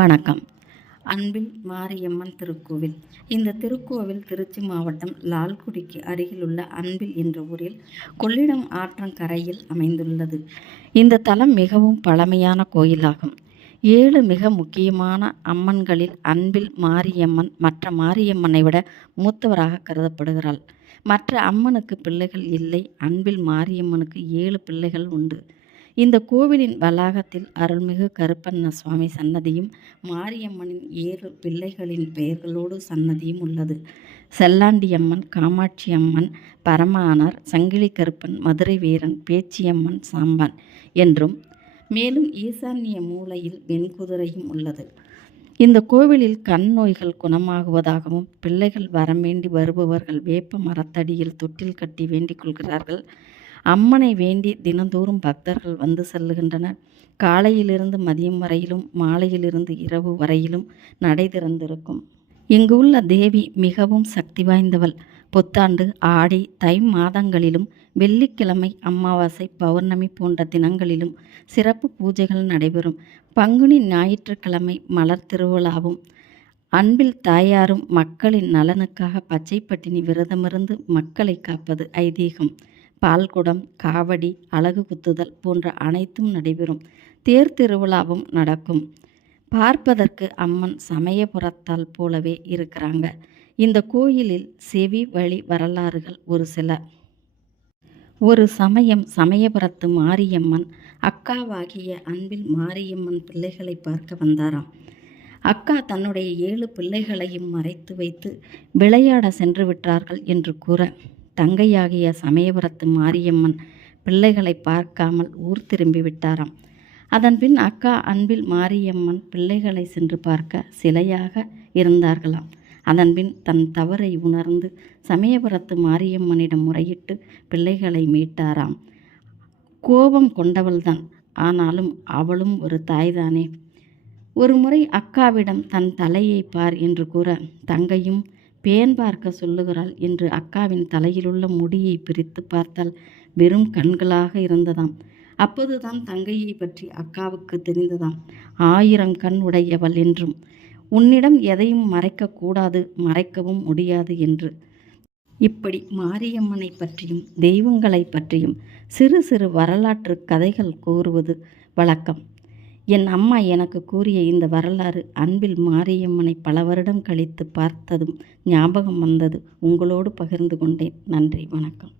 வணக்கம். அன்பில் மாரியம்மன் திருக்கோவில். இந்த திருக்கோவில் திருச்சி மாவட்டம் லால்குடிக்கு அருகிலுள்ள அன்பில் என்ற ஊரில் கொள்ளிடம் ஆற்றங்கரையில் அமைந்துள்ளது. இந்த தலம் மிகவும் பழமையான கோயிலாகும். 7 மிக முக்கியமான அம்மன்களில் அன்பில் மாரியம்மன் மற்ற மாரியம்மனை விட மூத்தவராக கருதப்படுகிறாள். மற்ற அம்மனுக்கு பிள்ளைகள் இல்லை. அன்பில் மாரியம்மனுக்கு 7 பிள்ளைகள் உண்டு. இந்த கோவிலின் வளாகத்தில் அருள்மிகு கருப்பண்ண சுவாமி சன்னதியும் மாரியம்மனின் 7 பிள்ளைகளின் பெயர்களோடு சன்னதியும் உள்ளது. செல்லாண்டியம்மன், காமாட்சி அம்மன், பரமானார், சங்கிலி கருப்பன், மதுரை வீரன், பேச்சியம்மன், சாம்பான் என்றும் மேலும் ஈசான்ய மூலையில் வெண்குதிரையும் உள்ளது. இந்த கோவிலில் கண் நோய்கள் குணமாகுவதாகவும் பிள்ளைகள் வரம் வேண்டி வருபவர்கள் வேப்ப மரத்தடியில் தொட்டில் கட்டி வேண்டிக் கொள்கிறார்கள். அம்மனை வேண்டி தினந்தோறும் பக்தர்கள் வந்து செல்லுகின்றனர். காலையிலிருந்து மதியம் வரையிலும் மாலையிலிருந்து இரவு வரையிலும் நடை திறந்திருக்கும். இங்கு உள்ள தேவி மிகவும் சக்தி வாய்ந்தவள். புத்தாண்டு, ஆடி, தை மாதங்களிலும் வெள்ளிக்கிழமை, அமாவாசை, பௌர்ணமி போன்ற தினங்களிலும் சிறப்பு பூஜைகள் நடைபெறும். பங்குனி ஞாயிற்றுக்கிழமை மலர் திருவிழாவும். அன்பில் தாயாரும் மக்களின் நலனுக்காக பச்சை பட்டினி விரதமிருந்து மக்களை காப்பது ஐதீகம். பால்குடம், காவடி, அலகு குத்துதல் போன்ற அனைத்தும் நடைபெறும். தேர் திருவிழாவும் நடக்கும். பார்ப்பதற்கு அம்மன் சமயபுரத்தால் போலவே இருக்கிறாங்க. இந்த கோயிலில் செவி வழி வரலாறுகள் ஒரு சில. ஒரு சமயம் சமயபுரத்து மாரியம்மன் அக்காவாகிய அன்பில் மாரியம்மன் பிள்ளைகளை பார்க்க வந்தாராம். அக்கா தன்னுடைய 7 பிள்ளைகளையும் மறைத்து வைத்து விளையாட சென்று விட்டார்கள் என்று கூற, தங்கையாகிய சமயபுரத்து மாரியம்மன் பிள்ளைகளை பார்க்காமல் ஊர் திரும்பி விட்டாராம். அதன்பின் அக்கா அன்பில் மாரியம்மன் பிள்ளைகளை சென்று பார்க்க சிலையாக இருந்தார்களாம். அதன்பின் தன் தவறை உணர்ந்து சமயபுரத்து மாரியம்மனிடம் முறையிட்டு பிள்ளைகளை மீட்டாராம். கோபம் கொண்டவள்தான், ஆனாலும் அவளும் ஒரு தாய்தானே. ஒரு முறை அக்காவிடம் தன் தலையை பார் என்று கூற, தங்கையும் பேன் பார்க்க சொல்லுகிறாள் என்று அக்காவின் தலையிலுள்ள முடியை பிரித்து பார்த்தால் வெறும் கண்களாக இருந்ததாம். அப்போதுதான் தங்கையை பற்றி அக்காவுக்கு தெரிந்ததாம். 1000 கண் உடையவள் என்றும், உன்னிடம் எதையும் மறைக்கக்கூடாது, மறைக்கவும் முடியாது என்று. இப்படி மாரியம்மனை பற்றியும் தெய்வங்களை பற்றியும் சிறு சிறு வரலாற்று கதைகள் கூறுவது வழக்கம். என் அம்மா எனக்கு கூறிய இந்த வரலாறு அன்பில் மாரியம்மனை பல வருடம் கழித்து பார்த்ததும் ஞாபகம் வந்தது. உங்களோடு பகிர்ந்து கொண்டேன். நன்றி, வணக்கம்.